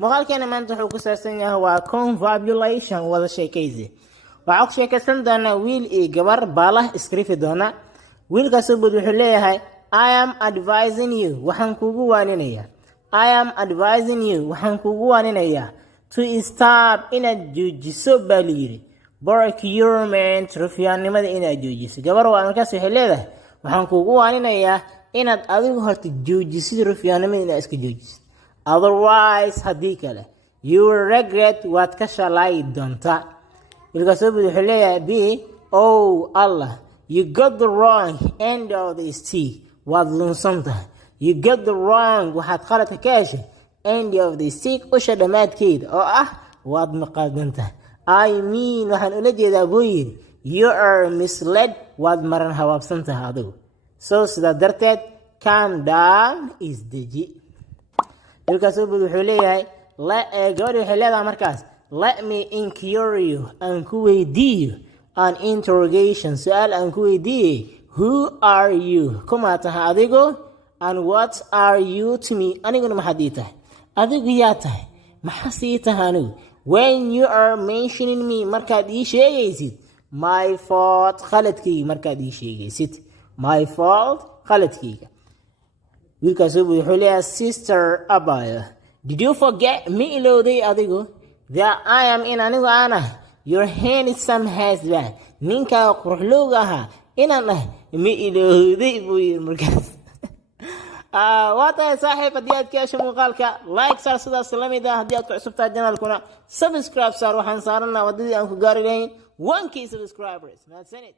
مقالكينا ما انتو حوكو ساسنيا هو confabulation ولا شيء كيزي وعاق شيء كسن دونا ويل قبر باله اسكريفي دونا ويل كسبود وحليه هاي I am advising you وحن كوغو وانينيا I am advising you وحن كوغو وانينيا to stop in a جوجيسو باليري procurement رفيان نمد in a جوجيسو قبر وانكاس وحليه وحن كوغو وانينيا inaad adigu horta joojisid rufyaanimada inaad iska joojisid otherwise haddii kale you will regret waad ka shalaayi doontaa ilkaasoo bud wuxuu leeyahay b oh allah you got the wrong end of the stick waad lunsan tahay you got the wrong waxaad qaladka ka heshay end of the stick usha dhammaadkeeda oo ah waad maqaldan tahay I mean waxaan ula jeedaa buu yidhi you are misled waad maran habaabsan tahay adigu so sida darteed calm down is deji ilkaasoo bud wuxuu leeyahay gabadhi waxay leedahay markaas let me inquire you aan ku weydiiyo an interrogation su-aal aan ku weydiiyey who are you kuma tahay adigu and what are you to me aniguna maxaad ii tahay adigu yaa tahay maxaa sii tahay anigu when you are mentioning me markaad ii sheegaysid my fault khaladkayga markaad ii sheegaysid my fault khaladkayga wiilkaasoo buu wuxuu leeyahay sister abaya did you forget me ilowday adigu that I am in anigu aan ah your handsome husband ninkaa quruxlowga ahaa inaan ah ma ilowday buu yidhi markaas waa tahay saaxiib haddii aad ka hesho muuqaalka like saar sidaas la mid ah haddii aad ku cusubtahay janaalkuna subscribe saar waxaan saarannaa waddadii aan ku gaari lahayn 1k subscribers mahadsanid